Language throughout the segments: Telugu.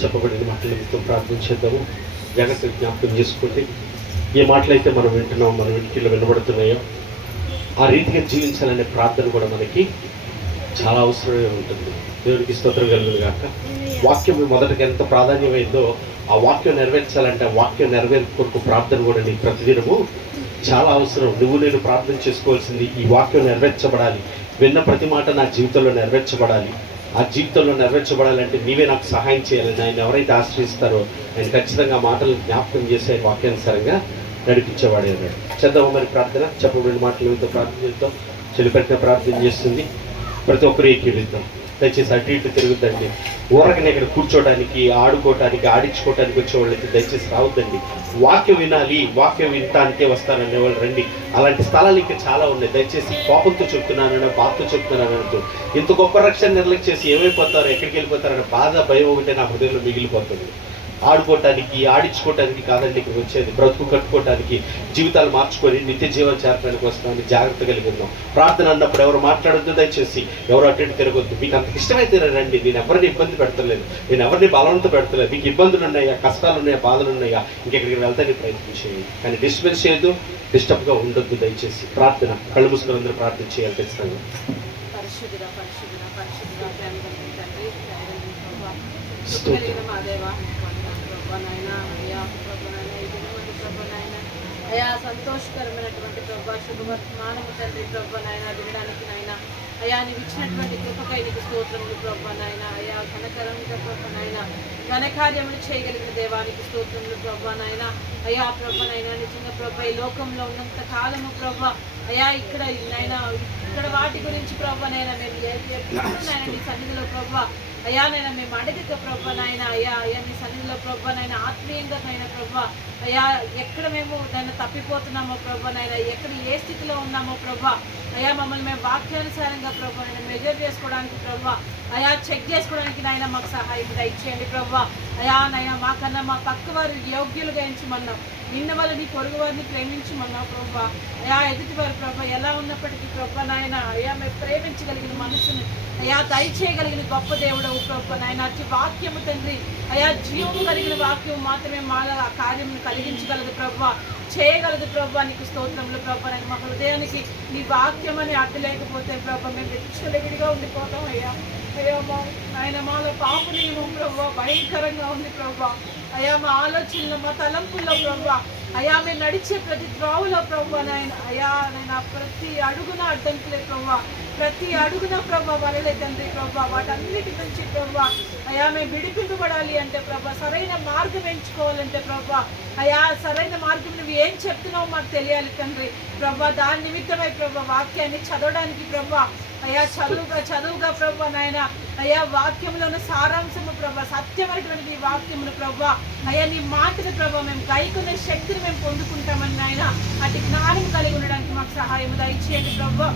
చెప్పబడిన మాటల నిమిత్తం ప్రార్థన చేద్దాము. జాగ్రత్తగా జ్ఞాపకం చేసుకోండి. ఏ మాటలైతే మనం వింటున్నామో, మన వెంటిలో వినబడుతున్నాయో ఆ రీతిగా జీవించాలనే ప్రార్థన కూడా మనకి చాలా అవసరమే ఉంటుంది. దేవునికి స్తోత్రం కలుగును గాక. వాక్యం మొదటికి ఎంత ప్రాధాన్యమైందో ఆ వాక్యం నెరవేర్చాలంటే ఆ వాక్యం నెరవేర్పు కొరకు ప్రార్థన కూడా నీకు ప్రతిదినము చాలా అవసరం. నేను ప్రార్థన చేసుకోవాల్సింది ఈ వాక్యం నెరవేర్చబడాలి. విన్న ప్రతి మాట నా జీవితంలో నెరవేర్చబడాలి. ఆ జీవితంలో నెరవేర్చబడాలంటే నీవే నాకు సహాయం చేయాలని ఆయన ఎవరైతే ఆశ్రయిస్తారో ఆయన ఖచ్చితంగా మాటలు జ్ఞాపకం చేసే వాక్యానుసారంగా నడిపించేవాడే అన్నాడు. చేద్దాము మరి ప్రార్థన. చెప్పబడిన మాటలు మీతో ప్రార్థన చేద్దాం. చెలిపెట్టిన ప్రార్థన చేస్తుంది. ప్రతి ఒక్కరు ఎక్కిడిద్దాం. దయచేసి అటు ఇటు తిరుగుద్దండి. ఊరకనే ఇక్కడ కూర్చోడానికి, ఆడుకోవటానికి, ఆడించుకోవటానికి వచ్చేవాళ్ళైతే దయచేసి రావద్దండి. వాక్యం వినాలి, వాక్యం వినటానికే వస్తాననే వాళ్ళు రండి. అలాంటి స్థలాలు ఇంకా చాలా ఉన్నాయి. దయచేసి కోపంతో చెప్తున్నానని, బాధతో చెప్తున్నానంటూ ఇంత గొప్ప రక్షణ నిర్లక్ష్యం చేసి ఏమైపోతారో, ఎక్కడికి వెళ్ళిపోతారనే బాధ, భయం ఒకటే నా హృదయంలో మిగిలిపోతుంది. ఆడుకోవటానికి, ఆడించుకోవటానికి కాదండి ఇక్కడికి వచ్చేది. బ్రతుకు కట్టుకోవటానికి, జీవితాలు మార్చుకొని నిత్య జీవనం చేరడానికి వస్తామని జాగ్రత్త కలిగి ఉన్నాం. ప్రార్థన అన్నప్పుడు ఎవరు మాట్లాడొద్దు, దయచేసి ఎవరు అటు ఇటు తిరగొద్దు. మీకు అంత ఇష్టమైతే రండి. నేను ఎవరిని ఇబ్బంది పెడతలేదు, నేను ఎవరిని బలవంతం పెడతలేదు. మీకు ఇబ్బందులు ఉన్నాయా, కష్టాలు ఉన్నాయా, బాధలు ఉన్నాయా, ఇంకెక్కడికి వెళ్తానికి ప్రయత్నం చేయండి. కానీ డిస్టర్బెన్స్ చేయొద్దు, డిస్టర్బ్గా ఉండొద్దు. దయచేసి ప్రార్థన కళ్ళు మూసుకొని అందరూ ప్రార్థన చేయాలి ఖచ్చితంగా. అయా సంతోషకరమైనటువంటి ప్రభా శుభవర్తమానము తండ్రి ప్రభా నాయన వినడానికి నాయన అయా నీవు ఇచ్చినటువంటి కృపకై నీకు స్తోత్రములు ప్రభా నాయన అయా ఘనకరంగా ప్రభా నాయన ఘనకార్యములు చేయగలిగిన దేవానికి స్తోత్రములు ప్రభా నాయన అయా ప్రభా నాయన నిజంగా ప్రభా ఈ లోకంలో ఉన్నంత కాలము ప్రభా అయా ఇక్కడ నాయన ఇక్కడ వాటి గురించి ప్రభా నాయన మేము నాయన నీ సన్నిధిలో ప్రభా అయా నైనా మేము అడగక ప్రభా నాయన అయా అయ్యా నీ సన్నిధిలో ప్రభా నాయన ఆత్మీయంగా నాయన ప్రభా అయా ఎక్కడ మేము దాన్ని తప్పిపోతున్నామో ప్రభా నాయన ఎక్కడ ఏ స్థితిలో ఉన్నామో ప్రభా అయా మమ్మల్ని మేము వాక్యానుసారంగా ప్రభా నాయన మెజర్ చేసుకోవడానికి ప్రభా అయా చెక్ చేసుకోవడానికి నాయన మాకు సహాయం దయచేయండి ప్రభా అయా నైనా మాకన్నా మా పక్క వారు యోగ్యులుగా ఎంచమన్నాం. నిన్న వాళ్ళు నీ పొరుగు వారిని ప్రేమించమన్నావు ప్రభా అయా ఎదుటివారు ప్రభా ఎలా ఉన్నప్పటికీ ప్రభా నాయన అయా మేము ప్రేమించగలిగిన మనసుని అయా దయచేయగలిగిన గొప్ప దేవుడవు ప్రభా నాయన అతి వాక్యము తండ్రి అయా జీవము కలిగిన వాక్యం మాత్రమే మాలో ఆ కార్యం కలిగించగలదు ప్రభా, చేయగలదు ప్రభా. నీకు స్తోత్రములు ప్రభా నాయన మా హృదయానికి నీ వాక్యం అని అడ్డు లేకపోతే ప్రభా మేము వెచ్చలవిడిగా ఉండిపోతాం అయ్యా. అయ్యా మా ఆయన మాలో పాపు నియమం ప్రభా భయంకరంగా ఉంది ప్రభా అయా మా ఆలోచనలో మా తలంపుల్లో ప్రభా అయా మేము నడిచే ప్రతి త్రోవలో ప్రభా నాయన అయా నేను ప్రతి అడుగున అడ్డంకులే ప్రభా, ప్రతి అడుగున ప్రభా వలలే తండ్రి ప్రభా వాటన్నిటి నుంచి ప్రభా అయా మేము విడిపింపబడాలి అంటే ప్రభా సరైన మార్గం ఎంచుకోవాలంటే ప్రభా అయా సరైన మార్గం నువ్వు ఏం చెప్తున్నావు మాకు తెలియాలి తండ్రి ప్రభా. దాని నిమిత్తమై ప్రభా వాక్యాన్ని చదవడానికి ప్రభా అయా చదువుగా ప్రభా నాయన అయా వాక్యంలోని సారాంశము ప్రభా సత్యమైనటువంటి ఈ వాక్యమును ప్రభా అయా నీ మాటలు ప్రభా మేము గైకునే శక్తిని మేము పొందుకుంటామని నాయన అటు జ్ఞానం కలిగి ఉండడానికి మాకు సహాయం దయచేయండి ప్రభా.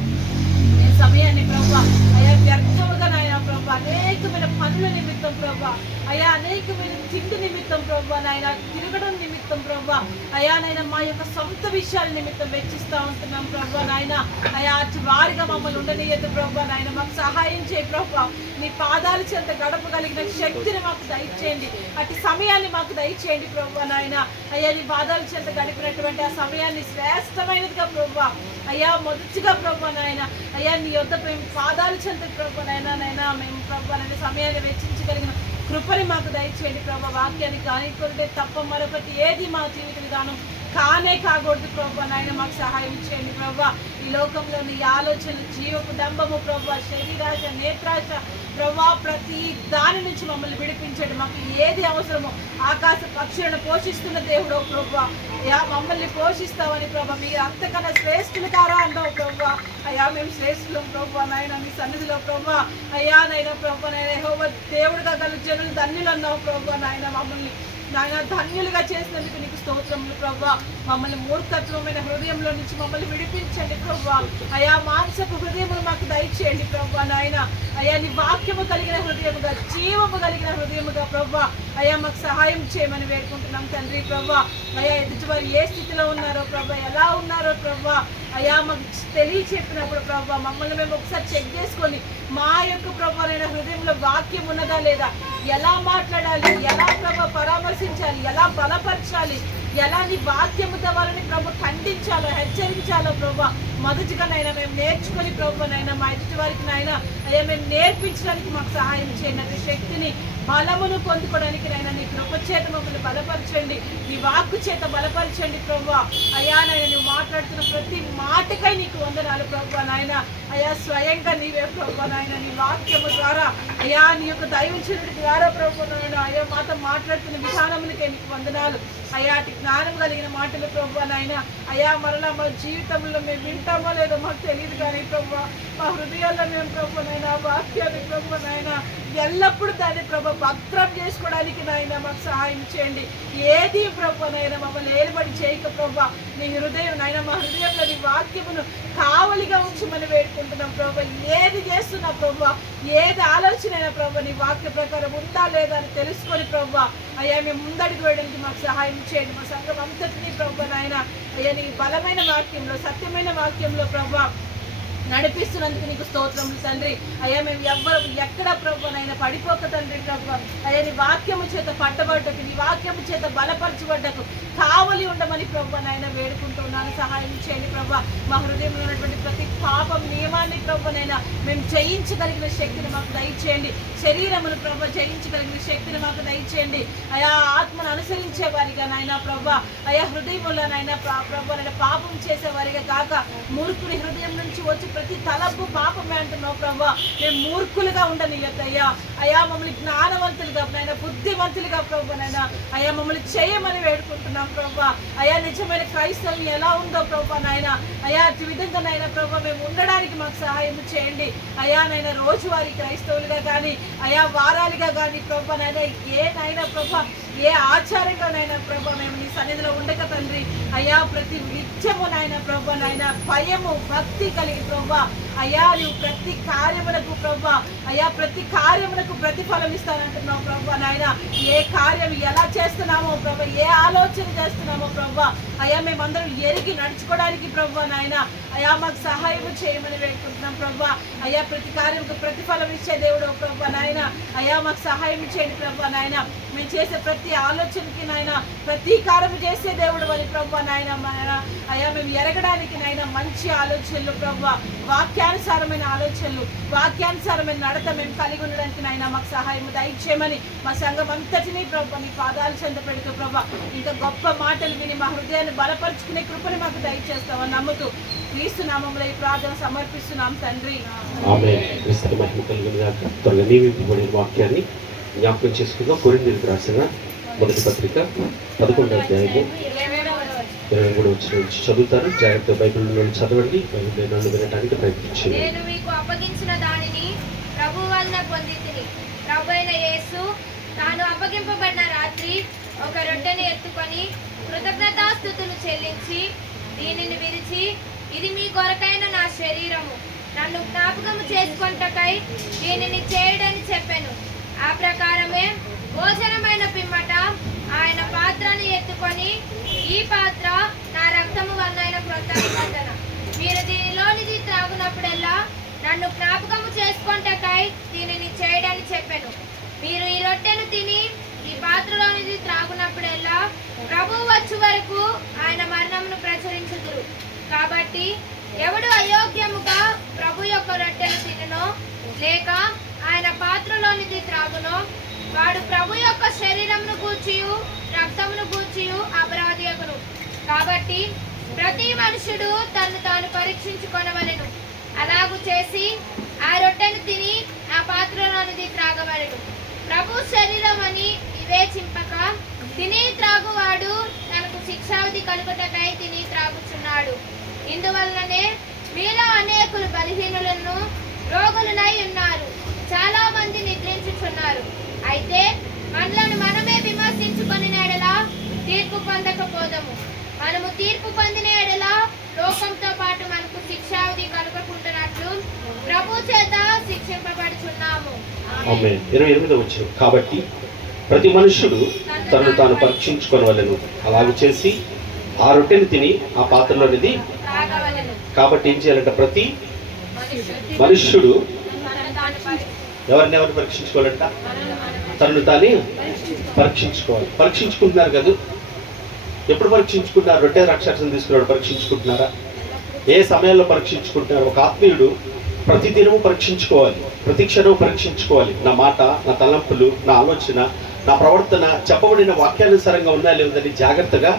నేను సమయాన్ని ప్రభా అయా వ్యర్థముగా నాయన ప్రభా అనేకమైన పనుల నిమిత్తం ప్రభా అయా అనేకమైన తిండి నిమిత్తం ప్రభా నాయన తిరగడం నిమిత్తం ప్రభా అయా నైనా మా యొక్క సొంత విషయాల నిమిత్తం వెచ్చిస్తూ ఉంటున్నాం ప్రభా నాయన అయా వారిగా మమ్మల్ని ఉండనియద్దు ప్రభా నాయన మాకు సహాయం చేయి ప్రభా. నీ పాదాలు చెంత గడపగలిగిన శక్తిని మాకు దయచేయండి, అటు సమయాన్ని మాకు దయచేయండి ప్రభా నాయన అయ్యా నీ పాదాలు చెంత గడిపినటువంటి ఆ సమయాన్ని శ్రేష్టమైనదిగా ప్రభా అయ్యా మొదటిగా ప్రభా నాయన అయ్యా నీ యొద్ద మేము పాదాలు చెంత ప్రభా నైనా మేము ప్రభా నాయన సమయాన్ని వెచ్చించగలిగిన కృపని మాకు దయచేయండి ప్రభా. వాక్యాన్ని కానికొంటే తప్ప మరొకటి ఏది మా జీవిత విధానం కానే కాకూడదు ప్రభా నాయన మాకు సహాయం చేయండి ప్రభా. ఈ లోకంలో నీ ఆలోచనలు జీవపు డంబము ప్రభా శరీరాశ నేత్రాశ ప్రభా ప్రతి దాని నుంచి మమ్మల్ని విడిపించండి. మాకు ఏది అవసరమో ఆకాశ పక్షులను పోషిస్తున్న దేవుడో ప్రభా అయా మమ్మల్ని పోషిస్తావని ప్రభా మీరు అంతకన్నా శ్రేష్ఠులు కారా అన్నావు ప్రభా అయా మేము శ్రేష్ఠులం ప్రభా నాయన మీ సన్నిధిలో ప్రభా అయా నైనా ప్రభా నాయన యెహోవా దేవుడిగా గల జనులు ధన్యులు అన్నావు ప్రభా నాయన మమ్మల్ని నాయన ధన్యులుగా చేసినందుకు నీకు స్తోత్రములు ప్రభా. మమ్మల్ని మూర్ఖత్వమైన హృదయంలో నుంచి మమ్మల్ని విడిపించండి ప్రభా అయా మాంసపు హృదయమును మాకు దయచేయండి ప్రభా నాయన అయా నీ వాక్యము కలిగిన హృదయముగా జీవము కలిగిన హృదయముగా ప్రభా అయా మాకు సహాయం చేయమని వేడుకుంటున్నాం తండ్రి ప్రభా. అయా ఎదుటివారు ఏ స్థితిలో ఉన్నారో ప్రభా ఎలా ఉన్నారో ప్రభా అయా మాకు తెలియచెప్పినప్పుడు ప్రభా మమ్మల్ని మేము ఒకసారి చెక్ చేసుకొని మా యొక్క ప్రభా నైనా హృదయంలో వాక్యం ఉన్నదా లేదా ఎలా మాట్లాడాలి, ఎలా ప్రభు పరామర్శించాలి, ఎలా బలపరచాలి, ఎలా నీ వాక్యముతో వాళ్ళని ప్రభు ఖండించాలో, హెచ్చరించాలో ప్రభు మొదటిగానైనా మేము నేర్చుకొని ప్రభునైనా మా ఎదుటి వారికి నాయన అయ్యా మేము నేర్పించడానికి మాకు సహాయం చేయండి. శక్తిని బలమును పొందుకోవడానికి నాయన నీ కృప చేత మమ్మల్ని బలపరచండి, నీ వాక్కు చేత బలపరచండి ప్రభు. అయ్యా నాయన నువ్వు మాట్లాడుతున్న ప్రతి మాటకై నీకు వందనాలు ప్రభు నాయన. అయ్యా స్వయంగా నీవే ప్రభు నాయన నీ వాక్యము ద్వారా అయ్యా నీ యొక్క దైవచనుడి ద్వారా ప్రభు నాయన అయ్యా మాతో మాట్లాడుతున్న విధానములకే నీకు వందనాలు. అయ్యా అటు జ్ఞానం కలిగిన మాటలు ప్రభు నాయన అయ్యా మరలా మా జీవితంలో మేము వింటామో లేదో మాకు తెలియదు కానీ ప్రభు మా హృదయాల్లో మేము ప్రభు నాయన వాక్యాన్ని ప్రభు నాయన ఎల్లప్పుడూ దాన్ని ప్రభు భద్రం చేసుకోవడానికి నాయన మాకు సహాయం చేయండి. ఏది ప్రభు నాయన మమ్మల్ని ఏలుబడి చేయక ప్రభు నీ హృదయం నాయన మా హృదయంలో నీ వాక్యమును కావలిగా ఉంచమని వేడుకుంటున్నాం ప్రభు. ఏది చేస్తున్నా ప్రభు, ఏది ఆలోచన అయినా ప్రభు నీ వాక్య ప్రకారం ఉందా లేదా అని తెలుసుకొని ప్రభు అయ్యా మేము ముందడుగు వేయడానికి మాకు సహాయం చేయండి. మా సంఘం అంతటినీ ప్రభు నాయన అయ్యా నీ బలమైన వాక్యంలో సత్యమైన వాక్యంలో ప్రభు నడిపిస్తున్నందుకు నీకు స్తోత్రములు తండ్రి. అయ్యా మేము ఎవ్వరు ఎక్కడ ప్రభునైనా పడిపోక తండ్రి ప్రభు అయ్యా నీ వాక్యము చేత పట్టబడ్డకు, నీ వాక్యము చేత బలపరచబడ్డకు కావలి ఉండమని ప్రభునైనా వేడుకుంటున్నాను. సహాయం చేయండి ప్రభు. మా హృదయంలో ఉన్నటువంటి ప్రతి పాపం నియమాన్ని ప్రభునైనా మేము జయించగలిగిన శక్తిని మాకు దయచేయండి. శరీరమును ప్రభు జయించగలిగిన శక్తిని మాకు దయచేయండి. అయా ఆత్మను అనుసరించే వారిగా నాయన ప్రభు అయా హృదయంలోనైనా ప్రభు నైనా పాపం చేసేవారిగా కాక మూర్ఖుని హృదయం నుంచి వచ్చి ప్రతి తలపు పాపమే అంటున్నావు ప్రభు. మేము మూర్ఖులుగా ఉండనియద్దయ్యా. అయా మమ్మల్ని జ్ఞానవంతులుగా నైనా బుద్ధివంతులుగా ప్రభు నైనా అయా మమ్మల్ని చేయమని వేడుకుంటున్నాం ప్రభు. అయా నిజమైన క్రైస్తవం ఎలా ఉందో ప్రభు నాయన అయా అటు విధంగా నైనా ప్రభు మేము ఉండడానికి మాకు సహాయం చేయండి. అయా నైనా రోజువారీ క్రైస్తవులుగా కానీ అయా వారాలుగా కానీ ప్రభు నైనా ఏనైనా ప్రభు ఏ ఆచారంగానైనా ప్రభు మేము నీ సన్నిధిలో ఉండక తండ్రి అయా ప్రతి నిత్యము నాయన ప్రభు నాయన భయము భక్తి కలిగి ప్రభు అయా నువ్వు ప్రతి కార్యములకు ప్రభు అయా ప్రతి కార్యములకు ప్రతిఫలం ఇస్తానంటున్నావు ప్రభు నాయన. ఏ కార్యం ఎలా చేస్తున్నామో ప్రభు, ఏ ఆలోచన చేస్తున్నామో ప్రభు అయా మేమందరం ఎరిగి నడుచుకోవడానికి ప్రభు నాయన అయా మాకు సహాయం చేయమని వేడుకుంటున్నాం ప్రభు. అయా ప్రతి కార్యంకు ప్రతిఫలం ఇచ్చే దేవుడు ప్రభు నాయన అయా మాకు సహాయం చేయండి ప్రభు నాయన. మేము చేసే ప్రతి ఆలోచనకి నాయన ప్రతీకారం చేసే దేవుడు అని ప్రభు నాయన అయా మేము ఎరగడానికి నాయన మంచి ఆలోచనలు ప్రభు, వాక్యానుసారమైన ఆలోచనలు, వాక్యానుసారమైన నడత మేము కలిగి ఉండడానికి నాయన మాకు సహాయం దయచేయమని మా సంఘం అంతటినీ ప్రభు నీ పాదాలు చెంద పెడుతూ ప్రభు ఇంకా గొప్ప మాటలు విని మా హృదయాన్ని బలపరుచుకునే కృపని మాకు దయచేస్తామని నమ్ముతూ క్రీస్తు నామములో ఈ ప్రార్థన సమర్పిస్తున్నాం తండ్రి. త్వరగా నియమింపబడిన వాక్యాన్ని జ్ఞాపకం చేసుకుందాం. కొరింథీయులకు రాసిన మొదటి పత్రిక 11వ అధ్యాయము 23 వచ్చిన నుంచి చదువుతారు. జాగ్రత్త బైబిల్ నుండి చదవండి. బైబిల్ నుండి వినడానికి ప్రయత్నించండి. నేను మీకు అప్పగించిన దానిని ప్రభు వలన పొందితిని. ప్రభు అయిన యేసు తాను అప్పగింపబడిన రాత్రి ఒక రొట్టెని ఎత్తుకొని కృతజ్ఞతాస్తుతులు చెల్లించి దీనిని విరిచి, ఇది మీ కొరకైన నా శరీరము, నన్ను జ్ఞాపకము చేసుకొనుటకై దీనిని చేయుడని చెప్పెను. ఆ ప్రకారమే భోజనమైన పిమ్మట ఆయన పాత్రను ఎత్తుకొని, ఈ పాత్ర నా రక్తము వలన క్రొత్త నిబంధన, మీరు దీనిలోనిది త్రాగునప్పుడల్లా నన్ను జ్ఞాపకము చేసుకొనుటకై దీనిని చేయడని చెప్పెను. మీరు ఈ రొట్టెను తిని ఈ పాత్రలోనిది త్రాగునప్పుడల్లా ప్రభువు వచ్చు వరకు ఆయన మరణమును ప్రచురించుదురు. కాబట్టి ఎవడు అయోగ్యముగా ప్రభు యొక్క రొట్టెను తినునో లేక ఆయన పాత్రలోనిది త్రాగునో వాడు ప్రభు యొక్క శరీరమును గూర్చియు రక్తమును గూర్చియు అపరాధియగును. కాబట్టి ప్రతి మనుషుడు తన్ను తాను పరీక్షించుకొనవలెను. అలాగు చేసి ఆ రొట్టెను తిని ఆ పాత్రలోనిది త్రాగవలెను. ప్రభు శరీరం అని వివేచింపక తిని త్రాగువాడు తనకు శిక్షావిధి కలుగుటకై తిని త్రాగుచున్నాడు. ఇందువలననే మీలో అనేకులు బలహీనులను రోగులనై ఉన్నారు, చాలా మంది నిద్రించుచున్నారు. అయితే మనలను మనమే విమర్శించుకొని ఎడల తీర్పు పొందకపోదము. మనము తీర్పు పొందిన ఎడల లోకంతో పాటు మనకు శిక్షావిధి కలుగుకుంటున్నట్లు ప్రభు చేత శిక్షింపబడుచున్నాము. ఆమేన్. 28వ వచనం, కాబట్టి ప్రతి మనుష్యుడు తను తాను పరీక్షించుకొనవలెను. అలాగే చేసి ఆ రొట్టెను తిని ఆ పాత్రలోనిది. కాబట్టి ఏం చేయాలంట? ప్రతి మనుష్యుడు ఎవరిని పరీక్షించుకోవాలంట? తనను తానే పరీక్షించుకోవాలి. పరీక్షించుకుంటున్నారు కదా? ఎప్పుడు పరీక్షించుకుంటున్నారు? రొట్టె ద్రాక్షారసం తీసుకున్నాడు పరీక్షించుకుంటున్నారా? ఏ సమయంలో పరీక్షించుకుంటున్నారు? ఒక ఆత్మీయుడు ప్రతిదినము పరీక్షించుకోవాలి, ప్రతి క్షణం పరీక్షించుకోవాలి. నా మాట, నా తలంపులు, నా ఆలోచన, నా ప్రవర్తన చెప్పబడిన వాక్యానుసారంగా ఉందా లేదని జాగ్రత్తగా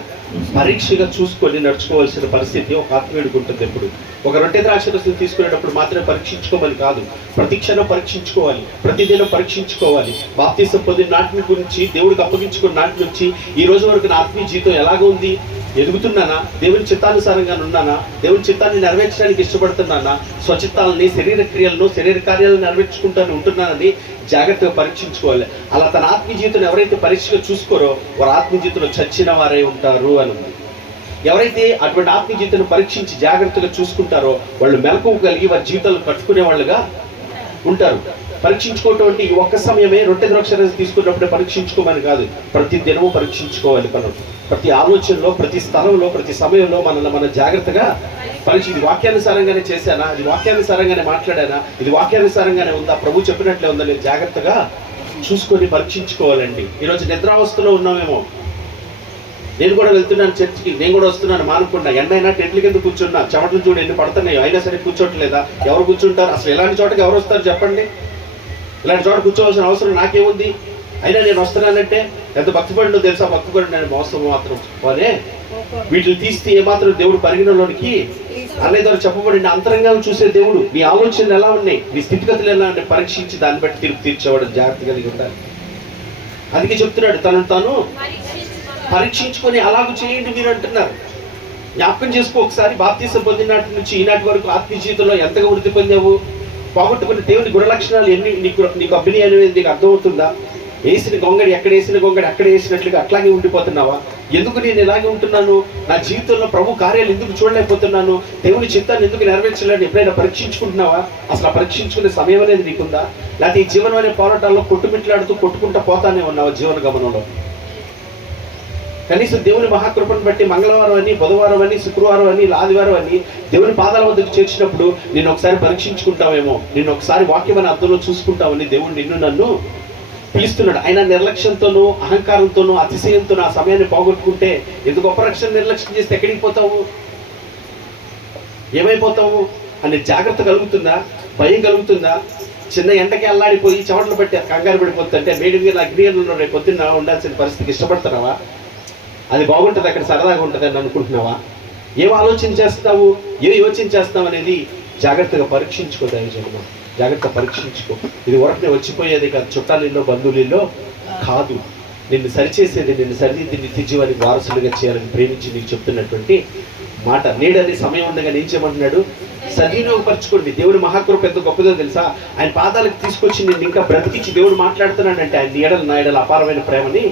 పరీక్షగా చూసుకొని నడుచుకోవాల్సిన పరిస్థితి ఒక ఆత్మీయుడికి ఉంటుంది. ఎప్పుడు ఒక రొట్టె ద్రాక్షరసం తీసుకునేటప్పుడు మాత్రమే పరీక్షించుకోమని కాదు, ప్రతి క్షణం పరీక్షించుకోవాలి, ప్రతిదినం పరీక్షించుకోవాలి. బాప్తీసం పొందిన నాటి గురించి, దేవుడికి అప్పగించుకున్న నాటి నుంచి ఈ రోజు వరకు నా ఆత్మీయ జీవితం ఎలాగ ఉంది? ఎదుగుతున్నానా? దేవుని చిత్తానుసారంగా ఉన్నానా? దేవుని చిత్తాన్ని నెరవేర్చడానికి ఇష్టపడుతున్నానా? స్వచిత్తాలని, శరీర క్రియలను, శరీర కార్యాలను నెరవేర్చుకుంటాను ఉంటున్నానని జాగ్రత్తగా పరీక్షించుకోవాలి. అలా తన ఆత్మీయ జీవితం ఎవరైతే పరీక్షగా చూసుకోరో వారు ఆత్మీయ జీవితంలో చచ్చిన వారే ఉంటారు అని ఉంది. ఎవరైతే అటువంటి ఆత్మీయ జీవితాన్ని పరీక్షించి జాగ్రత్తగా చూసుకుంటారో వాళ్ళు మెలకువ కలిగి వారి జీవితాలు కట్టుకునే వాళ్ళుగా ఉంటారు. పరీక్షించుకోవటం అంటే ఈ ఒక్క సమయమే రొట్టె ద్రాక్షారసం తీసుకున్నప్పుడే పరీక్షించుకోమని కాదు, ప్రతి దినము పరీక్షించుకోవాలి. ప్రతి ఆలోచనలో, ప్రతి స్థలంలో, ప్రతి సమయంలో మనల్ని మనం జాగ్రత్తగా ఇది వాక్యానుసారంగానే చేశానా? ఇది వాక్యానుసారంగానే మాట్లాడానా? ఇది వాక్యానుసారంగానే ఉందా? ప్రభు చెప్పినట్లే ఉందా? నేను జాగ్రత్తగా చూసుకొని పరీక్షించుకోవాలండి. ఈరోజు నిద్రావస్థలో ఉన్నామేమో. నేను కూడా వెళ్తున్నాను చర్చికి, నేను కూడా వస్తున్నాను మానుకున్నా, ఎండైనా టెంట్ల కింద కూర్చున్నా, చెమటలు చూడు ఎన్ని పడుతున్నాయో, అయినా సరే కూర్చోట్లేదా? ఎవరు కూర్చుంటారు? అసలు ఇలాంటి చోటకి ఎవరు వస్తారు చెప్పండి? ఇలాంటి చోట కూర్చోవలసిన అవసరం నాకేముంది? అయినా నేను వస్తున్నానంటే ఎంత భక్తిపడినో తెలుసా? భక్తిపడి నేను మోసం మాత్రం అనే వీటిని తీస్తే ఏమాత్రం దేవుడు పరిగణలోనికి అన్నయ్య ద్వారా చెప్పబడిన అంతరంగాలను చూసే దేవుడు నీ ఆలోచనలు ఎలా ఉన్నాయి, నీ స్థితిగతులు ఎలా ఉన్నాయి పరీక్షించి దాన్ని బట్టి తీర్పు తీర్చేవాడు. జాగ్రత్త కలిగి ఉండాలి. అందుకే చెప్తున్నాడు, తనను తాను పరీక్షించుకొని అలాగూ చేయండి మీరు అంటున్నారు. జ్ఞాపకం చేసుకో ఒకసారి, బాప్తీసం పొందిన నాటి నుంచి ఈనాటి వరకు ఆత్మీయ జీవితంలో ఎంతగా వృద్ధి పొందావు? పోగొట్టుకున్న దేవుని గుణ లక్షణాలు ఎన్ని నీకు అభినయం అనేది నీకు అర్థమవుతుందా? వేసిన గొంగడి ఎక్కడ వేసిన గొంగడి అక్కడ వేసినట్లుగా అట్లాగే ఉండిపోతున్నావా? ఎందుకు నేను ఇలాగే ఉంటున్నాను? నా జీవితంలో ప్రభు కార్యాలు ఎందుకు చూడలేకపోతున్నాను? దేవుని చిత్తాన్ని ఎందుకు నెరవేర్చలేని ఎప్పుడైనా పరీక్షించుకుంటున్నావా? అసలు ఆ పరీక్షించుకునే సమయం అనేది నీకుందా? లేకపోతే ఈ జీవనం అనే పోరాటాల్లో కొట్టుమిట్లాడుతూ కొట్టుకుంటూ పోతానే ఉన్నావా జీవన గమనంలో? కనీసం దేవుని మహాకృపను బట్టి మంగళవారం అని, బుధవారం అని, శుక్రవారం అని, ఆదివారం అని దేవుని పాదాల వద్దకు చేర్చినప్పుడు నేను ఒకసారి పరీక్షించుకుంటావేమో, నేను ఒకసారి వాక్యం అనే అర్థంలో చూసుకుంటామని దేవుడు నిన్ను నన్ను పిలుస్తున్నాడు. ఆయన నిర్లక్ష్యంతోనూ, అహంకారంతోనూ, అతిశయంతో ఆ సమయాన్ని పోగొట్టుకుంటే, ఎందుకు గొప్ప రక్షణ నిర్లక్ష్యం చేస్తే ఎక్కడికి పోతావు? ఏమైపోతావు అనే జాగ్రత్త కలుగుతుందా? భయం కలుగుతుందా? చిన్న ఎండకి అల్లాడిపోయి చెమటలు పట్టి కంగారు పడిపోతుంటే మేడి మీద అగ్నిలో రేపు పొద్దున్న ఉండాల్సిన పరిస్థితికి ఇష్టపడుతున్నావా? అది బాగుంటుంది, అక్కడ సరదాగా ఉంటుంది అని అనుకుంటున్నావా? ఏం ఆలోచన చేస్తావు, ఏం యోచన చేస్తావు అనేది జాగ్రత్తగా పరీక్షించుకో. దయచేసి జాగ్రత్త పరీక్షించుకో. ఇది వరకునే వచ్చిపోయేది కాదు, చుట్టాలిల్లో బంధువులిల్లో కాదు. నిన్ను సరిచేసేది, నిన్ను సరిదిద్ది నిత్య జీవానికి వారసులుగా చేయాలని ప్రేమించి నీకు చెప్తున్నటువంటి మాట. నేడని సమయం ఉండగా ఏం చేయమంటున్నాడు? సద్వినియోగపరచుకోండి. దేవుని మహాకృప ఎంత గొప్పదో తెలుసా? ఆయన పాదాలకు తీసుకొచ్చి నిన్ను ఇంకా బ్రతికించి దేవుడు మాట్లాడుతున్నాడంటే ఆయన నీడలు నా ఎడల అపారమైన ప్రేమని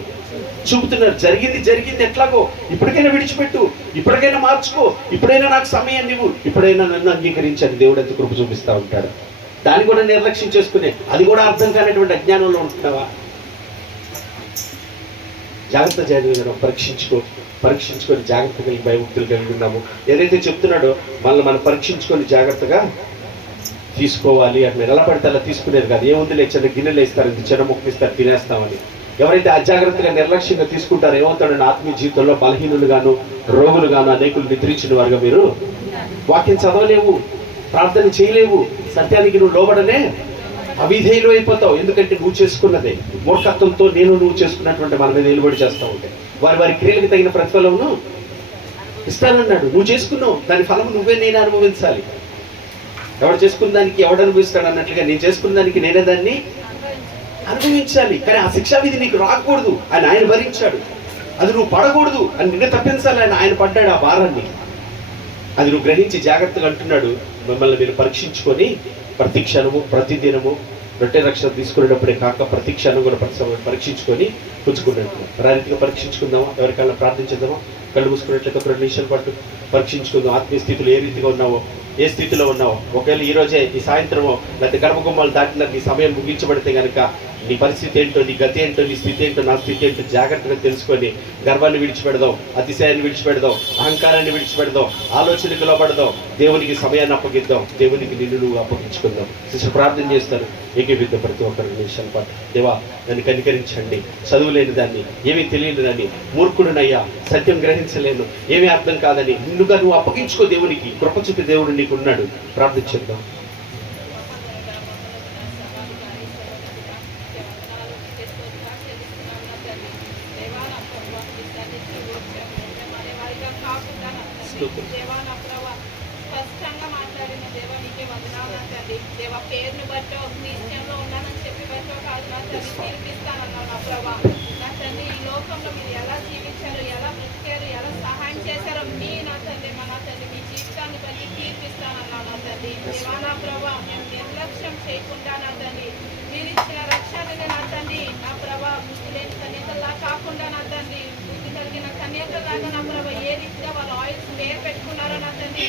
చూపుతున్నారు. జరిగింది ఎట్లాగో, ఇప్పటికైనా విడిచిపెట్టు, ఇప్పటికైనా మార్చుకో, ఇప్పుడైనా నాకు సమయాన్ని ఇవ్వు, ఇప్పుడైనా నన్ను అంగీకరించాను. దేవుడు ఎంత కృప చూపిస్తూ ఉంటాడు. దాన్ని కూడా నిర్లక్ష్యం చేసుకునే, అది కూడా అర్థం కానటువంటి అజ్ఞానంలో ఉంటున్నావా? జాగ్రత్త చేయడం పరీక్షించుకొని జాగ్రత్త కలిగి భయభక్తులు కలిగి ఉన్నాము. ఏదైతే చెప్తున్నాడో మనం పరీక్షించుకొని జాగ్రత్తగా తీసుకోవాలి. అట్లా ఎలా పడితే అలా తీసుకునేది కాదు. ఏముంది చిన్న గిన్నెలు వేస్తారు, ఇంత చిన్న ముక్క ఇస్తారు, తినేస్తామని. ఎవరైతే అజాగ్రత్తగా నిర్లక్ష్యంగా తీసుకుంటారో ఏమవుతాడని ఆత్మీయ జీవితంలో బలహీనులుగాను, రోగులుగాను, అనేకులు నిద్రించిన వారుగా మీరు వాక్యం చదవలేవు, ప్రార్థన చేయలేవు, సత్యానికి నువ్వు లోబడనే అవిధేయులు అయిపోతావు. ఎందుకంటే నువ్వు చేసుకున్నదే మూర్ఖత్వంతో నువ్వు చేసుకున్నటువంటి మన మీద నిలబడి చేస్తూ ఉంటే వారి క్రియలకు తగిన ప్రతిఫలమును ఇస్తానన్నాడు. నువ్వు చేసుకున్నావు, దాని ఫలము నేను అనుభవించాలి. ఎవడు చేసుకున్న దానికి ఎవడు అనుభవిస్తాడు అన్నట్లుగా నేను చేసుకున్న దానికి నేనే దాన్ని అనుభవించాలి. కానీ ఆ శిక్షా విధి నీకు రాకూడదు అని ఆయన భరించాడు. అది నువ్వు పడకూడదు అని నిన్ను తప్పించాలి అని ఆయన పడ్డాడు ఆ భారాన్ని. అది నువ్వు గ్రహించి జాగ్రత్తగా అంటున్నాడు, మిమ్మల్ని మీరు పరీక్షించుకొని ప్రతి క్షణము ప్రతి దినము రొట్టె రక్షణ తీసుకునేటప్పుడే కాక ప్రతి క్షణం కూడా పరీక్షించుకొని పుచ్చుకున్నట్టు రీతిగా పరీక్షించుకుందామా? ఎవరికైనా ప్రార్థించేద్దామా? కళ్ళు మూసుకున్నట్లయితే 2 నిమిషాల పాటు పరీక్షించుకుందాం. ఆత్మీయ స్థితిలో ఏ రీతిగా ఉన్నావో, ఏ స్థితిలో ఉన్నావో. ఒకవేళ ఈ రోజే, ఈ సాయంత్రమో, లేకపోతే గర్భగుమ్మాలు దాటిన ఈ సమయం ముగించబడితే కనుక నీ పరిస్థితి ఏంటో, నీ గతి ఏంటో, నీ స్థితి ఏంటో, నా స్థితి ఏంటో జాగ్రత్తగా తెలుసుకొని గర్వాన్ని విడిచిపెడదాం, అతిశయాన్ని విడిచిపెడదాం, అహంకారాన్ని విడిచిపెడదాం, ఆలోచనకు లోబడదాం, దేవునికి సమయాన్ని అప్పగిద్దాం, దేవునికి నిన్ను నువ్వు అప్పగించుకుందాం. సిస్టర్ ప్రార్థన చేస్తారు, ఏకీవిద్ద ప్రతి ఒక్కరి నిమిషాల పాటు. దేవా, నన్ను కనికరించండి, చదువులేని దాన్ని, ఏమీ తెలియని దాన్ని, మూర్ఖుడునయ్యా, సత్యం గ్రహించలేను, ఏమీ అర్థం కాదని నిన్నుగా నువ్వు అప్పగించుకో. దేవునికి కృప చూపి దేవుడు నీకు ఉన్నాడు. ప్రార్థించేద్దాం. స్పష్టంగా మాట్లాడిన దేవా నీకే వందనాలు నా తండ్రి. దేవా పేరుని బట్టో మీ విషయంలో ఉన్నానని చెప్పి బట్టో కాదు నా తండ్రి, తీర్పిస్తానన్నావు నా ప్రభా. నా తండ్రి, ఈ లోకంలో మీరు ఎలా జీవించారు, ఎలా బ్రతికారు, ఎలా సహాయం చేశారో మీ నా తండ్రి మా నా తండ్రి మీ జీవితాన్ని బట్టి తీర్పిస్తానన్నావు నా తండ్రి. దేవా నా ప్రభా, మేము నిర్లక్ష్యం చేయకుండా నా తండ్రి మీరు ఇచ్చిన రక్షణని నా తండ్రి నా ప్రభా బుద్ధి లేని కన్యకల్లా కాకుండా నా తండ్రి బుద్ధి కలిగిన కన్యకల్లాగా నా ప్రభా ఏ రీతిగా వాళ్ళ ఆయిల్స్ పెట్టుకున్నారో నా తండ్రి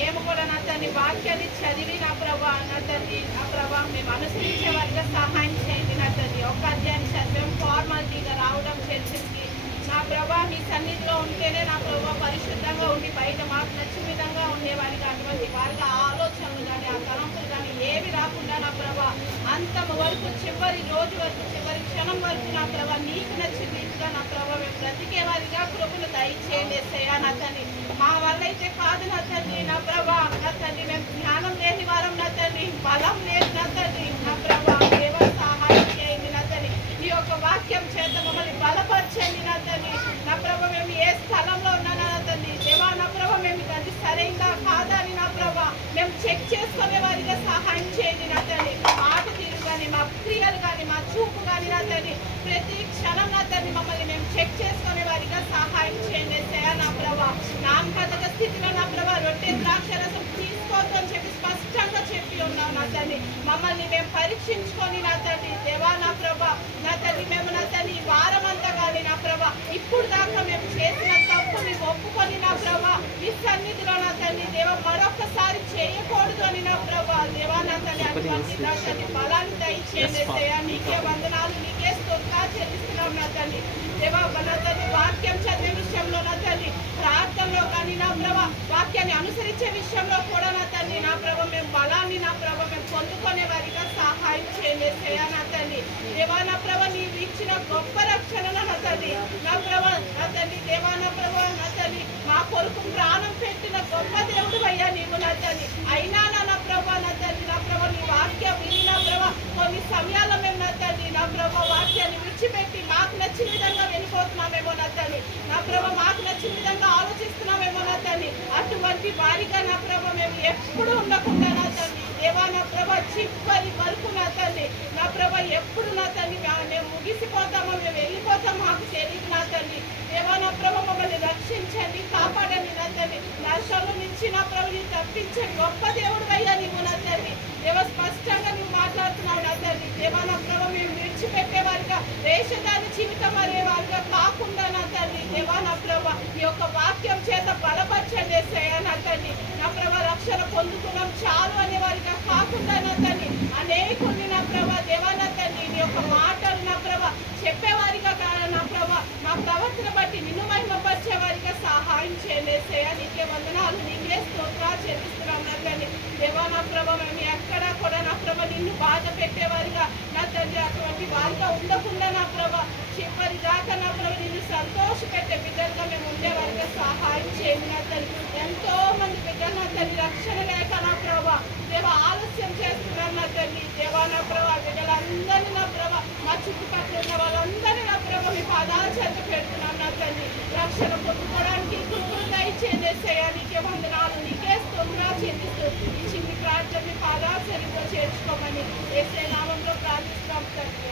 మేము కూడా నా తండ్రి వాక్యాన్ని చదివి నా ప్రభా నా తండ్రి నా ప్రభా మేము అనుసరించే వారిగా సహాయం చేయండి నా తండ్రి. ఒక్క అధ్యాయాన్ని చదివాం, ఫార్మాలిటీగా రావడం చర్చికి నా ప్రభా మీ సన్నిధిలో ఉంటేనే నా ప్రభా పరిశుద్ధంగా ఉండి బయట మాకు నచ్చిన విధంగా ఉండేవారిగా అటువంటి వారిగా ఆలోచనలు కానీ ఆ తలంపులు కానీ ఏవి రాకుండా నా ప్రభా అంతం వరకు చివరి రోజు వరకు చివరి క్షణం వరకు నా ప్రభా నీకు నచ్చిన రీతిగా నా ప్రభా మేము బ్రతికే వారిగా కృపను దయచేయండి యేసయ్యా నా తండ్రి. మా వల్ల అయితే కాదు నా తండ్రి నా ప్రభా నా తండ్రి, మేము జ్ఞానం లేని వారం నా తండ్రి, బలం లేదు నా తండ్రి నా ప్రభా, దేవ సహాయం చేయండి నా తండ్రి. ఈ యొక్క వాక్యం చేత మమ్మల్ని బలపరచండి నా తండ్రి నా ప్రభా. మేము ఏ స్థలంలో ఉన్నా నా తండ్రి దేవా నా ప్రభా, మేము అది సరైందా కాదా అని నా ప్రభా మేము చెక్ చేసుకునే వారిగా సహాయం చేయండి నా తండ్రి. మాట తీరు కానీ మా క్రియలు కానీ మా చూపు కానీ నా తండ్రి ప్రతి క్షణం నా తండ్రి మమ్మల్ని మేము చెక్ చేసుకునే వారిగా సహాయం చేయండి నా ప్రభా. నామకాతక స్థితిలో నా ప్రభా రొట్టె ద్రాక్షరసం తీసుకోవద్దు అని చెప్పి స్పష్టంగా చెప్పి ఉన్నాం నా తండ్రి. మమ్మల్ని మేము పరీక్షించుకొని నా తండ్రి దేవా నా ప్రభా నా తండ్రి మేము నా తండ్రి ఈ వారం అంతా కానీ నా ప్రభా ఇప్పుడు దాకా మేము చేసిన తప్పుని ఒప్పుకొని నా ప్రభా ఈ సన్నిధిలో నా తండ్రి దేవ మరొకసారి చేయకూడదు అని నా ప్రభా దేవా నా తండ్రి అటువంటి నా తండ్రి బలాన్ని దయచేయండి నీకే వందనాలు, నీకే స్తోత్రాలు చెల్లిస్తున్నాం నా తండ్రి దేవా. నా తండ్రి వాక్యం చదివే విషయంలో నా తండ్రి, ప్రార్థనలో కానీ నా ప్రభా వాక్యాన్ని అనుసరించే విషయంలో కూడా నా తండ్రి నా ప్రభా మేము బలాన్ని నా ప్రభా మేము పొందుకునే వారిగా సహాయం చేయండి నా తండ్రి దేవా నా ప్రభా నీవు ఇచ్చిన గొప్ప రక్షణను నా తండ్రి నా ప్రభా నా తండ్రి దేవా నా ప్రభా నా తండ్రి మా కొరకు ప్రాణం పెట్టిన గొప్ప దేవుడు అయ్యా నీవు నా తండ్రి. అయినా నా ప్రభా నా తండ్రి నా ప్రభా నీ వాక్యం విని నా ప్రభా కొన్ని సమయాల్లో మేము నా తండ్రి నా ప్రభా వాక్యాన్ని విడిచిపెట్టి మాకు నచ్చిన విధంగా వెళ్ళిపోతున్నామేమో నా తండ్రి నా ప్రభా, మాకు నచ్చిన విధంగా ఆలోచిస్తున్నామేమో నా తండ్రి. అటువంటి వారిగా నా ప్రభా మేము ఎప్పుడు ఉండకుండా నా తండ్రి దేవా నా ప్రభా చివరి వరకు నా తండ్రి నా ప్రభా ఎప్పుడు నా తండ్రి మేము ముగిసిపోతామో మేము వెళ్ళిపోతామో మాకు తెలియదు నా తండ్రి దేవా నా ప్రభా మమ్మల్ని రక్షించండి, కాపాడండి నా తండ్రి. నష్టాల నుంచి నా ప్రభుని తప్పించండి గొప్ప దేవుడు అయ్యా నీవు నా తండ్రి దేవ. స్పష్టంగా నువ్వు మాట్లాడుతున్నావు నా తండ్రి దేవా నా ప్రభా మేము విడిచిపెట్టే వారిగా వేషధారి జీవితం అనే వారిగా కాకుండా నా తండ్రి దేవా నా ప్రభా ఈ యొక్క వాక్యం చేత బలపరచండి యేసయ్యా నా తండ్రి నా ప్రభా. రక్షణ పొందుకున్నాం చాలు అనే వారిగా కాకుండా నా తండ్రి అనేకుల్ని నా ప్రభా దేవా నా తండ్రి నీ యొక్క మాటలు నా ప్రభా చెప్పేవారిగా కాదు నా ప్రభా మా ప్రవర్తన బట్టి నిన్ను మహిమపరిచే వారిగా సహాయం చేయండి యేసయ్యా. నీకే వందనాలు, నీకే స్తోత్రాలు చెల్లిస్తున్నాం నా తండ్రి దేవా నా ప్రభా. మేము ఎక్కడా కూడా నా ప్రభా నిన్ను బాధ పెట్టేవారిగా నా తండ్రి అటువంటి వారిగా ఉండకుండా నా ప్రభా చివరి దాకా నా ప్రభా నిన్ను సంతోష పెట్టే బిడ్డలుగా మేము ఉండేవారిగా సహాయం చేయండి నా తండ్రి. ఎంతో మంది బిడ్డలు నా తండ్రి రక్షణ లేక నా ప్రభా దేవ ఆలస్యం చేస్తున్నారు నా తండ్రి దేవా నా ప్రభా. బిడ్డలందరినీ నా ప్రభా మా చుట్టుపక్కల ఉన్న వాళ్ళందరినీ నా ప్రభా మీ పాదాల చెంత పెడుతున్నాం నా తండ్రి. రక్షణ పొందుకోవడానికి కృపను దయచేయండి యేసయ్యా. నీకే వందనాలు, నీకే స్తోత్రాలు చెల్లిస్తూ ఈ చిన్ని ప్రార్థన మీ పాదాల చెంతలో చేర్చుకోమని యేసయ్య నామములో ప్రార్థిస్తున్నాం తండ్రి.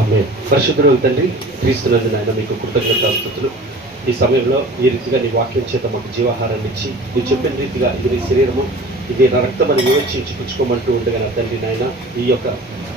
ఆమేన్. పరిశుద్ధుడైన తండ్రి, క్రీస్తునందు నాయన మీకు కృతజ్ఞతాస్తుతులు. ఈ సమయంలో ఈ రీతిగా నీ వాక్యం చేత మాకు జీవాహారాన్ని ఇచ్చి నువ్వు చెప్పిన రీతిగా ఇది నీ శరీరము, ఇది నా రక్తం అని వివేచించి పుచ్చుకోమంటూ ఉండగా నా తండ్రి నాయన ఈ యొక్క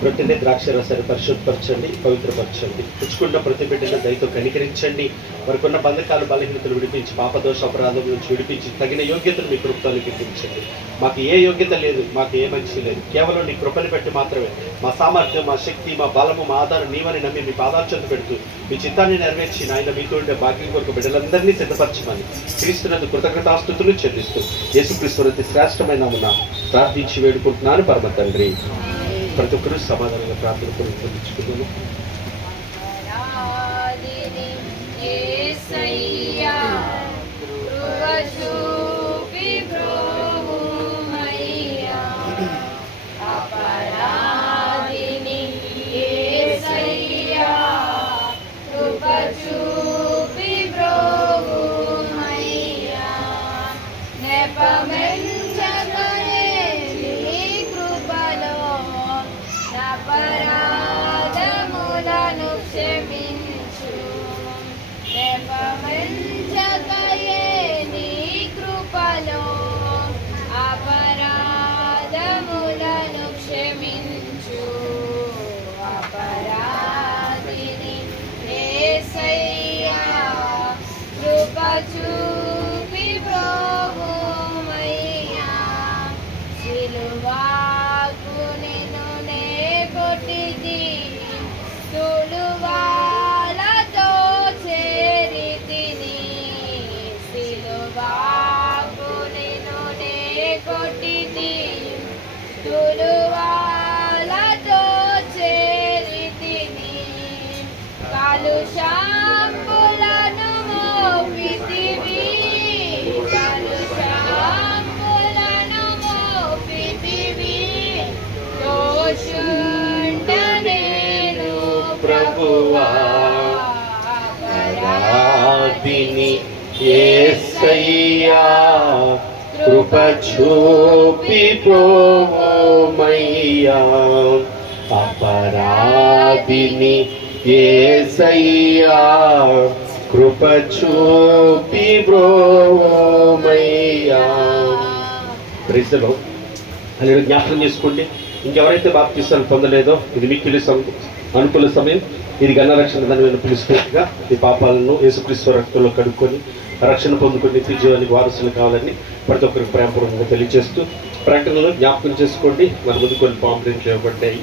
రొట్టెని ద్రాక్ష రసాన్ని పరిశుద్ధపరచండి, పవిత్రపరచండి. పుచ్చుకున్న ప్రతి బిడ్డను దయతో కనికరించండి. వారికున్న బంధకాలు బలహీనతలు విడిపించి, పాపదోష అపరాధం నుంచి విడిపించి, తగిన యోగ్యతను మీ కృపతో ఇప్పించండి. మాకు ఏ యోగ్యత లేదు, మాకు ఏ మంచి లేదు, కేవలం నీ కృపని పెట్టి మాత్రమే. మా సామర్థ్యం, మా శక్తి, మా బలము, మా ఆధారం నీవని నమ్మి మీ పాదార్చన పెడుతూ మీ చిత్తాన్ని నెరవేర్చి నాయన మీతో ఉండే భాగ్యం కొరకు బిడ్డలందరినీ సిద్ధపరచమని క్రీస్తునందు కృతజ్ఞతాస్తుతులు చెల్లిస్తూ యేసుక్రీస్తు అతి శ్రేష్టమైన నామమున ప్రార్థించి వేడుకుంటున్నాను పరమ తండ్రి. ప్రతి ఒక్కరూ సమాధానంగా ప్రార్థన పొందించుకున్నాను. అపరాధములను క్షమించు, నెపమంచకయే నీ కృపలో అపరాధములను క్షమించు. అపరాధిని యేసయ్యా కృప చూపి బ్రోవుమయ్యా. సిలువాకు నిన్ను నే కొట్టిది, సులువాలతో చేరితిని. సిలువాకు నిన్ను నే కొట్టిది, సులువాలతో చేరితిని. కలుషాంబులను మోపితివి, కలుషాంబులను మోపితివి. దోషుండ నేను ప్రభువా, అపరాధిని యేసయ్యా కృప చూపి బ్రోవుమయ్యా. అపరాధిని యేసయ్యా కృప చూపి బ్రోవుమయ్యా. Praise the lord. అని జ్ఞాపకం చేసుకోండి. ఇంకెవరైతే బాప్తిస్తాలు పొందలేదో ఇది మిక్కిలి అనుకూల సమయం. ఇది గణరక్షణ దాని పిలుస్తున్నట్టుగా ఈ పాపాలను యేసుక్రీస్తు రక్తంలో కడుక్కొని రక్షణ పొందుకొని నిత్య జీవానికి వారసులు కావాలని ప్రతి ఒక్కరికి ప్రేమపూర్వకంగా తెలియజేస్తూ ప్రకటనలో జ్ఞాపకం చేసుకోండి. మన ముందు కొన్ని పాంప్లెంట్లు ఇవ్వబడ్డాయి.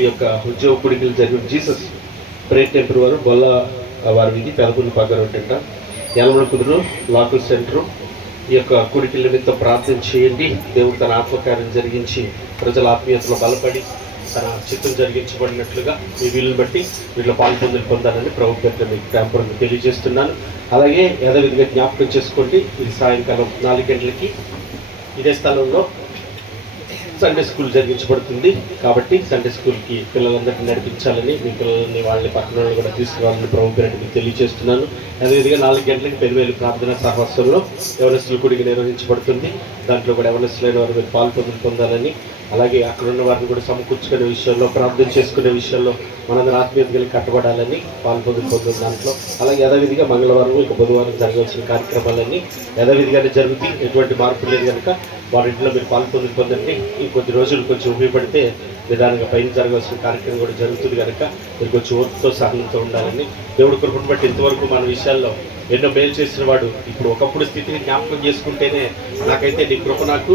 ఈ యొక్క ఉద్యోగ కుడికలు జరిగిన జీసస్ ప్రేట్ టెంపుల్ వారు బొల్ల వారి వీధి పెదపూర్తి పగ్గర ఉంటుంట యలమల కుదురు లాకుల్ సెంటరు. ఈ యొక్క కుడికిల నిమిత్తం ప్రార్థన చేయండి. దేవుడు తన ఆత్మకార్యం జరిగించి ప్రజల ఆత్మీయతలో బలపడి తన చిత్తం జరిగించబడినట్లుగా మీ వీలుని బట్టి వీటిలో పొందాలని ప్రభు గారితో మీకు ప్రేమపూర్వకంగా తెలియజేస్తున్నాను. అలాగే యథావిధిగా జ్ఞాపకం చేసుకోండి. ఇది సాయంకాలం 4 గంటలకి ఇదే స్థలంలో సండే స్కూల్ జరిగించబడుతుంది. కాబట్టి సండే స్కూల్కి పిల్లలందరినీ నడిపించాలని, మీ పిల్లల్ని వాళ్ళని పక్కన కూడా తీసుకురావాలని ప్రభు గారికి మీకు తెలియజేస్తున్నాను. అదేవిధంగా 4 గంటలకి పెరువేలు ప్రార్థన సహవాసంలో యవనస్తుల కూడిక నిర్వహించబడుతుంది. దాంట్లో కూడా యవనస్తులైన వారు మీరు పొందాలని, అలాగే అక్కడ ఉన్న వారిని కూడా సమకూర్చుకునే విషయంలో, ప్రార్థన చేసుకునే విషయంలో మనందరం ఆత్మీయత కలిగి కట్టబడాలని పొందుతుంది దాంట్లో. అలాగే యథావిధిగా మంగళవారం ఇక బుధవారం జరగాల్సిన కార్యక్రమాలన్నీ యథావిధిగానే జరుగుతాయి. ఎటువంటి మార్పు లేదు కనుక వారింట్లో మీరు పొందండి. ఈ కొద్ది రోజులు కొంచెం ఉపయోగపడితే నిదానంగా పైన జరగాల్సిన కార్యక్రమం కూడా జరుగుతుంది కనుక మీరు కొంచెం ఓర్పుతో సహనంతో ఉండాలని. దేవుడి కృపను బట్టి ఇంతవరకు మన విషయాల్లో ఎన్నో మేలు చేసిన వాడు ఇప్పుడు ఒకప్పుడు స్థితిని జ్ఞాపకం చేసుకుంటేనే నాకైతే నీ కృప నాకు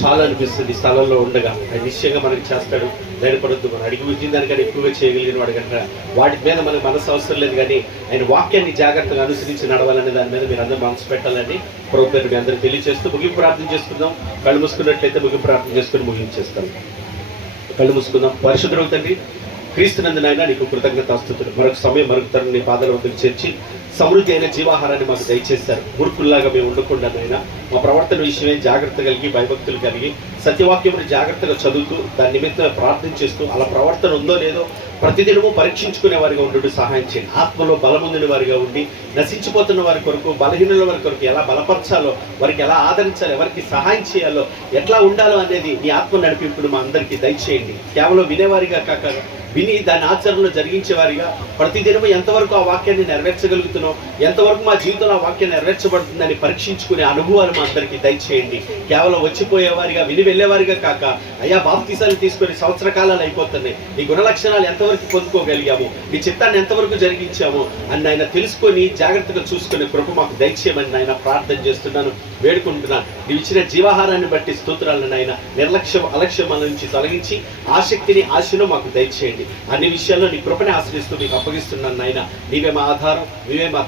చాలా అనిపిస్తుంది. ఈ స్థలంలో ఉండగా ఆయన నిశ్చయంగా మనకి చేస్తాడు. ధైర్యపడద్దు. మనం అడిగి వచ్చిన దానికన్నా ఎక్కువగా చేయగలిగిన వాడు కనుక వాటి మీద మనకు మనసు అవసరం లేదు, కానీ ఆయన వాక్యాన్ని జాగ్రత్తగా అనుసరించి నడవాలనే దాని మీద మీరు అందరూ మనసు పెట్టాలని ప్రభుత్వం మీ అందరూ తెలియజేస్తూ ముగింపు ప్రార్థన చేసుకుందాం. కళ్ళు మూసుకున్నట్లయితే ముగింపు ప్రార్థన చేసుకుని ముగించేస్తాం. కళ్ళు మూసుకుందాం. పరిశుద్ధుడు తండ్రి, క్రీస్తునందునైనా నీకు కృతజ్ఞతాస్తుతులు. మరొక సమయం మరొక తరం నీ పాదాల వద్దకు చేర్చి సమృద్ధి అయిన జీవాహారాన్ని మాకు దయచేశారు. మూర్ఖుల్లాగా మేము ఉండకుండానైనా మా ప్రవర్తన విషయమే జాగ్రత్త కలిగి, భయభక్తులు కలిగి, సత్యవాక్యముని జాగ్రత్తగా చదువుతూ దాని నిమిత్తం ప్రార్థన చేస్తూ అలా ప్రవర్తన ఉందో లేదో ప్రతిదినము పరీక్షించుకునే వారిగా ఉండు సహాయం చేయండి. ఆత్మలో బలముందిన వారిగా ఉండి నశించిపోతున్న వారి కొరకు, బలహీనుల వారి కొరకు ఎలా బలపరచాలో, వారికి ఎలా ఆదరించాలో, ఎవరికి సహాయం చేయాలో, ఎట్లా ఉండాలో అనేది నీ ఆత్మ నడిపింపును మా అందరికీ దయచేయండి. కేవలం వినేవారిగా కాక విని దాని ఆచరణలో జరిగించేవారిగా ప్రతిదినము ఎంతవరకు ఆ వాక్యాన్ని నెరవేర్చగలుగుతున్నాం, ఎంతవరకు మా జీవితంలో ఆ వాక్యం నెరవేర్చబడుతుందని పరీక్షించుకునే అనుభవాలు మా అందరికీ దయచేయండి. కేవలం వచ్చిపోయేవారిగా విని వెళ్ళేవారిగా కాక, అయ్యా బాప్తీసాలు తీసుకొని సంవత్సర కాలాలు అయిపోతున్నాయి, నీ గుణ లక్షణాలు ఎంతవరకు పొందుకోగలిగాము, నీ చిత్తాన్ని ఎంతవరకు జరిగించాము అని ఆయన తెలుసుకొని జాగ్రత్తగా చూసుకునే కృప మాకు దయచేయమని నాయన ప్రార్థన చేస్తున్నాను, వేడుకుంటున్నాను. నీవు ఇచ్చిన జీవాహారాన్ని బట్టి స్తోత్రాలను నాయన అలక్ష్యం మన నుంచి తొలగించి ఆసక్తిని ఆశను మాకు దయచేయండి. అన్ని విషయాల్లో నీ కృపని ఆశ్రయిస్తూ మీకు అప్పగిస్తున్నాను నాయన. నీవే మా ఆధారం, నీవే మా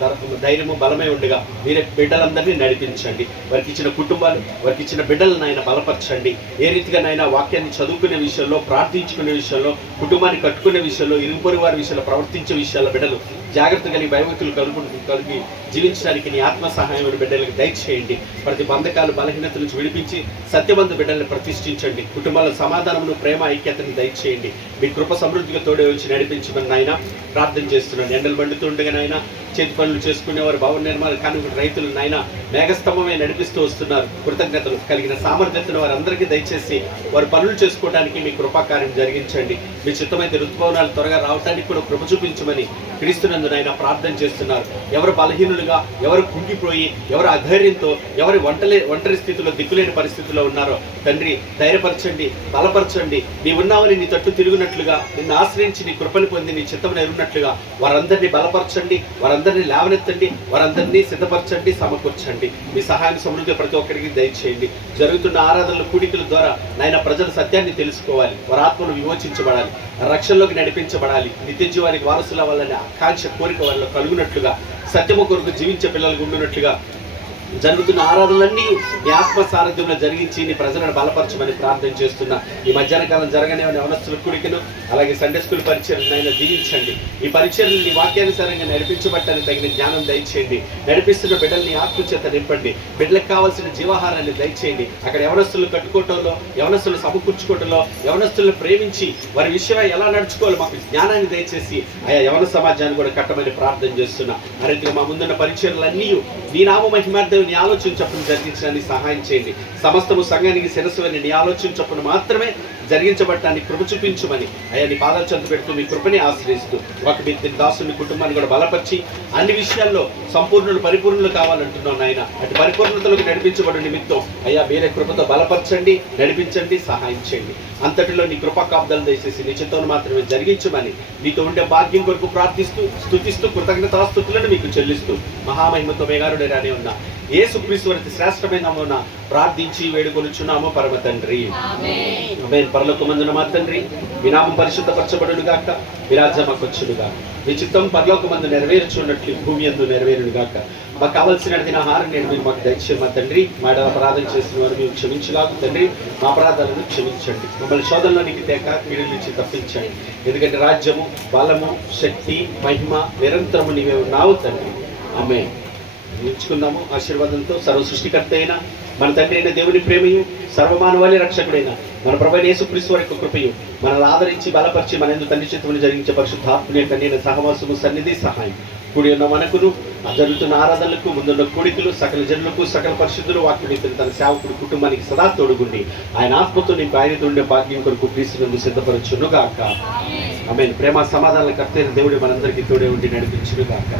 ధైర్యము బలమై ఉండగా మీరే బిడ్డలందరినీ నడిపించండి. వారికి ఇచ్చిన కుటుంబాలు, వారికి ఇచ్చిన బిడ్డలను నాయన బలపరచండి. ఏ రీతిగా నాయన వాక్యాన్ని చదువుకునే విషయంలో, ప్రార్థించుకునే విషయంలో, కుటుంబాన్ని కట్టుకునే విషయంలో, ఇరుపొరుగు వారి విషయంలో, ప్రవర్తించే విషయాల్లో బిడ్డలు జాగ్రత్త కలిగి భయభక్తులు కలిగి జీవించడానికి నీ ఆత్మ సహాయమైన బిడ్డలకు దయచేయండి. ప్రతి బంధకాలు బలహీనత నుంచి విడిపించి సత్యవంత బిడ్డలను ప్రతిష్ఠించండి. కుటుంబాల సమాధానమును, ప్రేమ, ఐక్యతను దయచేయండి. మీ కృప సమృద్ధిగా తోడే వచ్చి నడిపించమని నాయన ప్రార్థన చేస్తున్నాను. ఎండలు మండుతుండగా నాయన చేతి పనులు చేసుకునేవారు, భవన నిర్మాణాలు కానీ రైతులు నాయన మేఘస్తంభమే నడిపిస్తూ వస్తున్నారు. కృతజ్ఞతలు కలిగిన సామర్థ్యతను వారందరికీ దయచేసి వారు పనులు చేసుకోవడానికి మీ కృపాకార్యం జరిగించండి. మీ చిత్తమైతే ఋతుభవనాలు త్వరగా రావడానికి కూడా కృప చూపించమని క్రీస్తునందు నాయన ప్రార్థన చేస్తున్నారు. ఎవరు బలహీనులుగా, ఎవరు కుంగిపోయి, ఎవరు అధైర్యంతో, ఎవరు ఒంటరి స్థితిలో, దిక్కులేని పరిస్థితుల్లో ఉన్నారో తండ్రి ధైర్యపరచండి, బలపరచండి. నీ ఉన్నావని నీ తట్టు తిరుగునట్లుగా, నిన్ను ఆశ్రయించి నీ కృపను పొంది నీ చిత్తమును ఎరుగునట్లుగా వారందరినీ బలపరచండి, వారందరినీ లేవనెత్తండి, వారందరినీ సిద్ధపరచండి, సమకూర్చండి. మీ సహాయం సమృద్ధి ప్రతి ఒక్కరికి దయచేయండి. జరుగుతున్న ఆరాధనల కూడికల ద్వారా నాయన ప్రజల సత్యాన్ని తెలుసుకోవాలి, వారి ఆత్మను విమోచించబడాలి, రక్షణలోకి నడిపించబడాలి, నిత్య జీవానికి వారసుల వల్లనే ఆకాంక్ష కోరిక వాళ్ళలో కలుగునట్లుగా, సత్యము కొరకు జీవించే పిల్లలకు ఉండునట్లుగా జరుగుతున్న ఆరాధనలన్నీ నీ ఆత్మ సారథ్యంలో జరిగించి నీ ప్రజలను బలపరచమని ప్రార్థన చేస్తున్నా. ఈ మధ్యాహ్న కాలం జరగనే యవనస్తుల కూడికను, అలాగే సండే స్కూల్ పరిచర్యలైనా దీవించండి. ఈ పరిచర్యలు నీ వాక్యానుసారంగా నడిపించబట్టని తగిన జ్ఞానం దయచేయండి. నడిపిస్తున్న బిడ్డల్ని ఆత్మచేత నింపండి. బిడ్డలకు కావాల్సిన జీవాహారాన్ని దయచేయండి. అక్కడ యవనస్తులు కట్టుకోవటంలో, యవనస్తులు సమకూర్చుకోవటంలో, యవనస్తులను ప్రేమించి వారి విషయమై ఎలా నడుచుకోవాలి మాకు జ్ఞానాన్ని దయచేసి ఆయా యవన సమాజాన్ని కూడా కట్టమని ప్రార్థన చేస్తున్నా. అరే మా ముందున్న పరిచర్యలన్నీ నీ నామ మహిమార్థం నీ ఆలోచన చొప్పున జరిగించడానికి సహాయం చేయండి. సమస్తము సంఘానికి శిరస్సు అని నీ ఆలోచన చొప్పున మాత్రమే జరిగించబడటానికి కృప చూపించమని అయ్యా నీ పాదాలు చెంత పెడుతూ మీ కృపని ఆశ్రయిస్తూ ఒక వ్యక్తి దాసుని కుటుంబాన్ని కూడా బలపరిచి అన్ని విషయాల్లో సంపూర్ణులు పరిపూర్ణులు కావాలంటున్నాను నాయన. అటు పరిపూర్ణతలకు నడిపించబడి నిమిత్తం అయ్యా వేరే కృపతో బలపరచండి, నడిపించండి, సహాయం చేయండి. అంతటిలో నీ కృపా కాపుదలు దయచేసి నీ చిత్తాన్ని మాత్రమే జరిగించమని నీతో ఉండే భాగ్యం కొరకు ప్రార్థిస్తూ, స్తుతిస్తూ, కృతజ్ఞతాస్తుతులను మీకు చెల్లిస్తూ మహామహిమతో మేఘారుడే రానే ఉన్నా యేసుక్రీస్తు వారి శ్రేష్టమైన నామమున ప్రార్థించి వేడుకొనుచున్నాము పరమ తండ్రి. ఆమేన్. పరలోకమందున మా తండ్రి, మీ నామం పరిశుద్ధపరచబడును గాక, మీ రాజ్యం మాకు వచ్చును గాక, మీ చిత్తం పరలోకమందు నెరవేర్చున్నట్లు భూమి యందు నెరవేరును గాక. మాకు కావలసిన ఆహారం నేను మీరు మాకు దయచేయండి మా తండ్రి. మా అపరాధం చేసిన వారు మేము క్షమించలాగు తండ్రి, మా అపరాధాలను క్షమించండి. మమ్మల్ని శోధనలోనికి తేక కీడు నుంచి తప్పించండి. ఎందుకంటే రాజ్యము, బలము, శక్తి, మహిమ నిరంతరము నీవే ఉన్నావు తండ్రి. ఆమేన్. నిలుచుకుందాము ఆశీర్వాదంతో. సర్వ సృష్టికర్త అయిన మన తండ్రి అయిన దేవుని ప్రేమయు, సర్వమానవాళి రక్షకుడైన మన ప్రభువైన యేసుక్రీస్తు వారి యొక్క కృపయు, మనల్ని ఆదరించి బలపరిచి మన యందు తండ్రి చిత్తమును జరిగించే పరిశుద్ధాత్మ యొక్క నేను సహవాసము, సన్నిధి, సహాయం కూడి ఉన్న మనకును జరుగుతున్న ఆరాధనలకు, ముందున్న కోడికలు, సకల జనులకు, సకల పరిశుద్ధులు వాక్యం తన సేవకుడు కుటుంబానికి సదా తోడుగుండి ఆయన ఆత్మతో నీకు ఆయనతో ఉండే భాగ్యం కొరకు క్రీస్తునందు సిద్ధపరచునుగాక. ఆమేన్. ప్రేమ సమాధానాల కర్తైన దేవుడు మనందరికీ తోడే ఉండి నడిపించునుగాక.